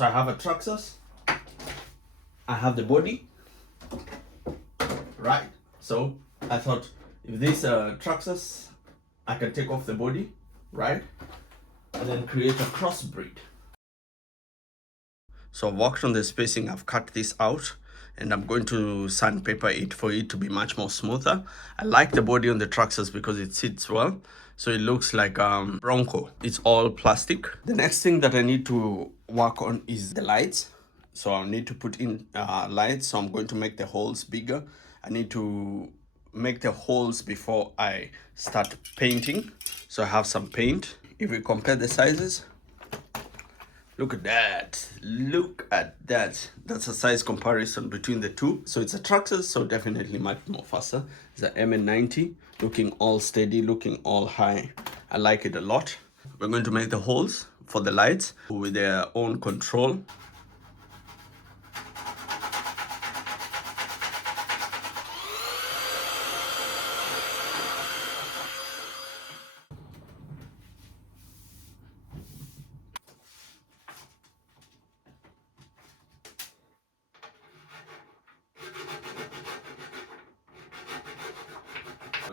So I have a Traxxas, I have the body, right? So I thought if this Traxxas, I can take off the body, right? And then create a crossbreed. So I've worked on the spacing, I've cut this out, and I'm going to sandpaper it for it to be much more smoother. I like the body on the Traxxas because it sits well. So it looks like Bronco. It's all plastic. The next thing that I need to work on is the lights. So I'll need to put in lights. So I'm going to make the holes bigger. I need to make the holes before I start painting. So I have some paint. If we compare the sizes, look at that. Look at that. That's a size comparison between the two. So it's a Traxxas, so definitely much more faster. It's an MN90, looking all steady, looking all high. I like it a lot. We're going to make the holes for the lights with their own control.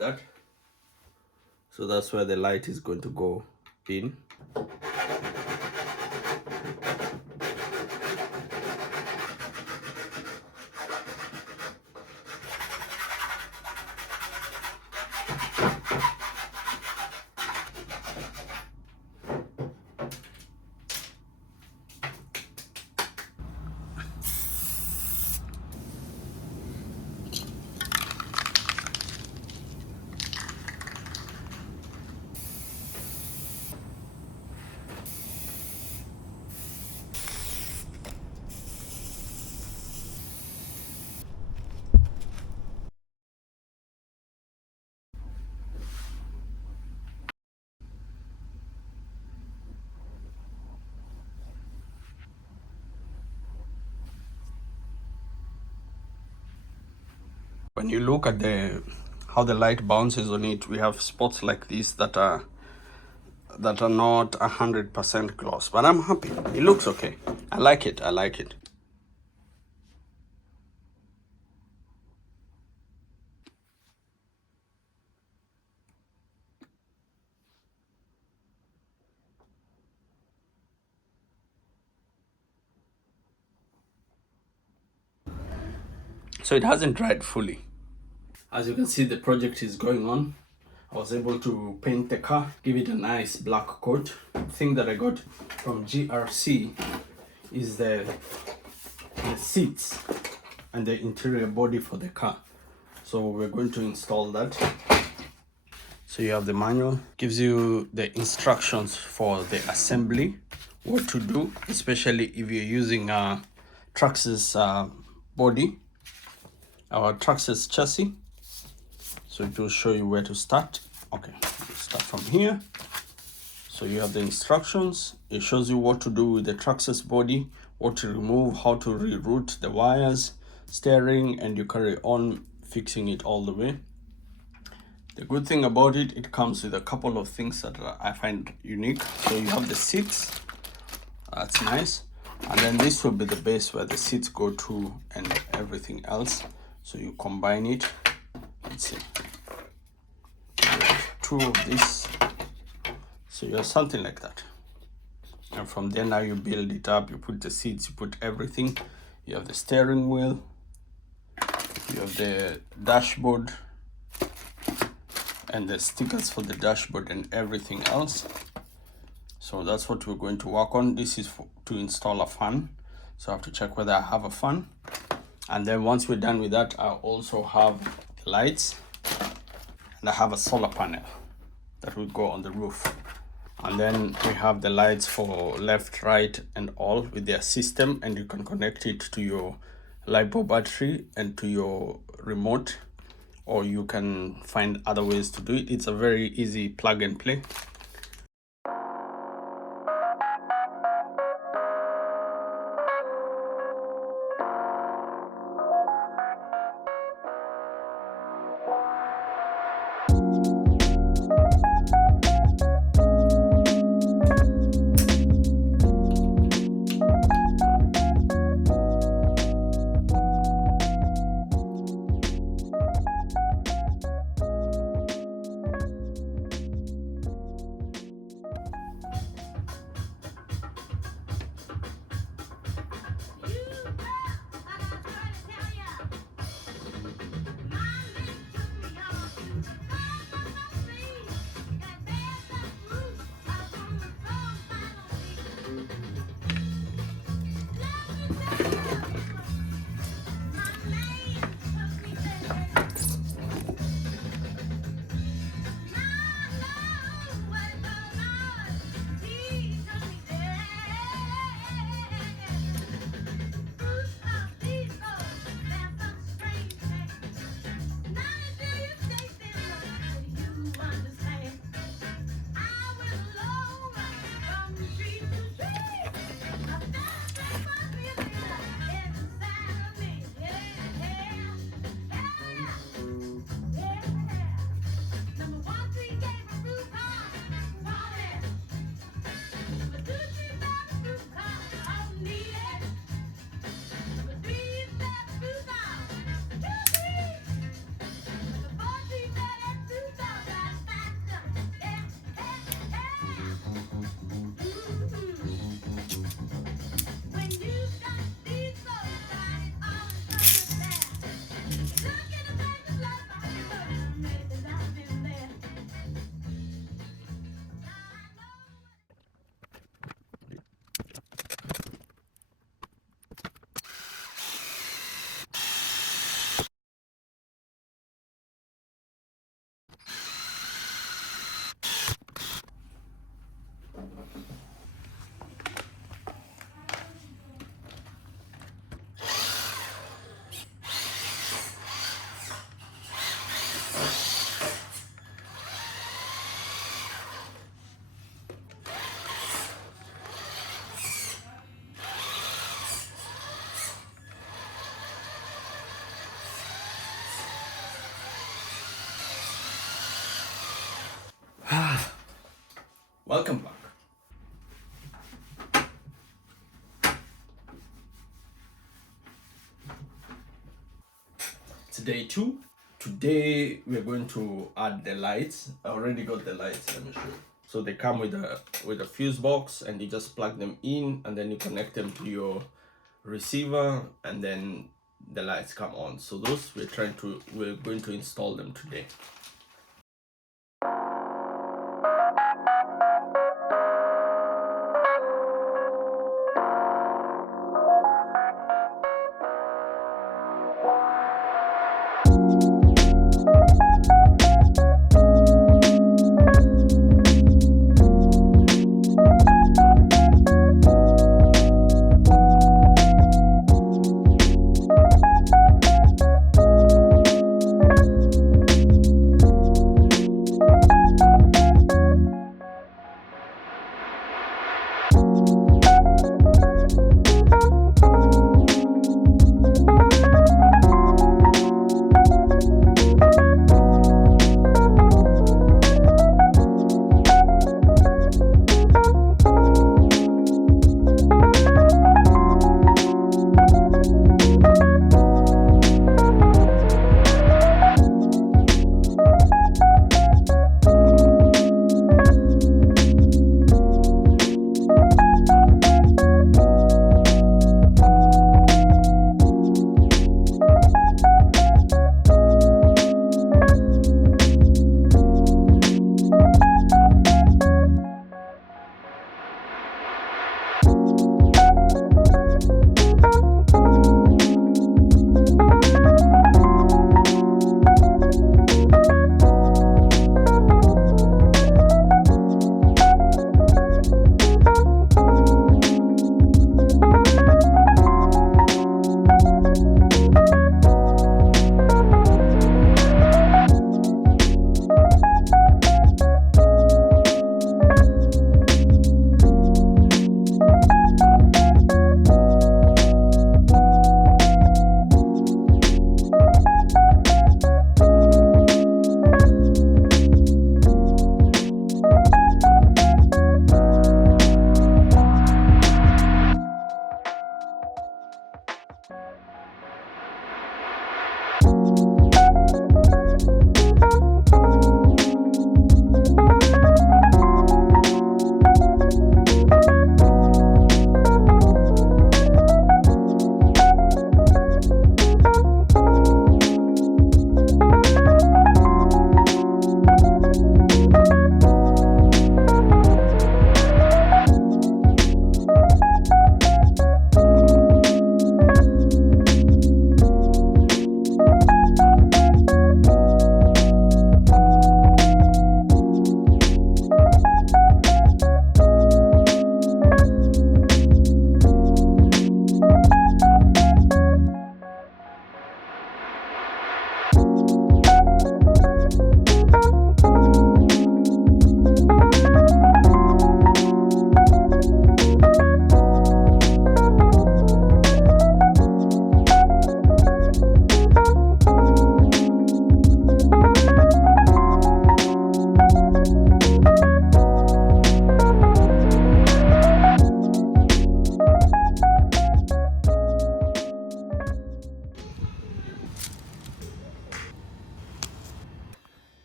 That. So that's where the light is going to go in. When you look at how the light bounces on it, we have spots like this that are not 100% gloss, but I'm happy. It looks okay. I like it. I like it. So it hasn't dried fully. As you can see, the project is going on. I was able to paint the car, give it a nice black coat. The thing that I got from GRC is the seats and the interior body for the car. So we're going to install that. So you have the manual, gives you the instructions for the assembly, what to do, especially if you're using a Traxxas body, our Traxxas chassis. So it will show you where to start. Okay, start from here. So you have the instructions. It shows you what to do with the Traxxas body, what to remove, how to reroute the wires, steering, and you carry on fixing it all the way. The good thing about it, it comes with a couple of things that I find unique. So you have the seats. That's nice. And then this will be the base where the seats go to and everything else. So you combine it. Let's see, two of this, so you have something like that, and from there now you build it up. You put the seats, you put everything. You have the steering wheel, you have the dashboard and the stickers for the dashboard and everything else. So that's what we're going to work on. This is to install a fan, so I have to check whether I have a fan. And then once we're done with that, I also have lights, and I have a solar panel that will go on the roof. And then we have the lights for left, right, and all with their system, and you can connect it to your LiPo battery and to your remote, or you can find other ways to do it. It's a very easy plug and play. Welcome back. It's day 2. Today we're going to add the lights. I already got the lights, let me show you. So they come with a fuse box, and you just plug them in and then you connect them to your receiver, and then the lights come on. So those we're going to install them today.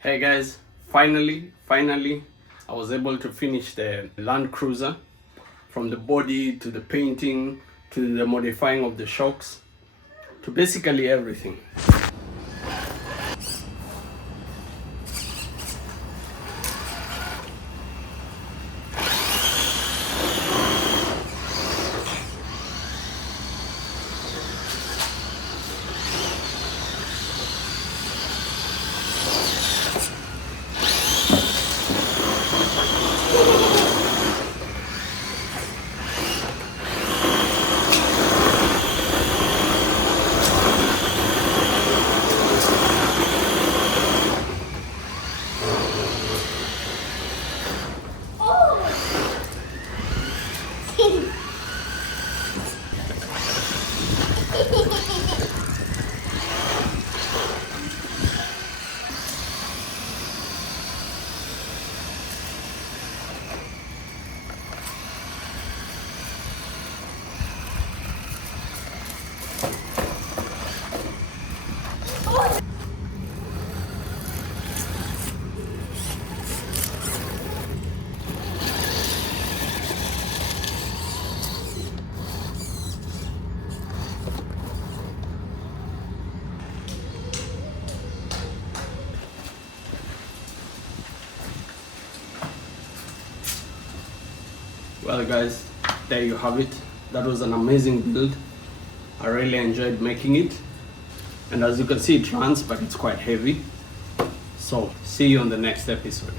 Hey guys, finally I was able to finish the Land Cruiser, from the body to the painting to the modifying of the shocks to basically everything. Well guys, there you have it. That was an amazing build. I really enjoyed making it, and as you can see, it runs, but it's quite heavy. So see you on the next episode.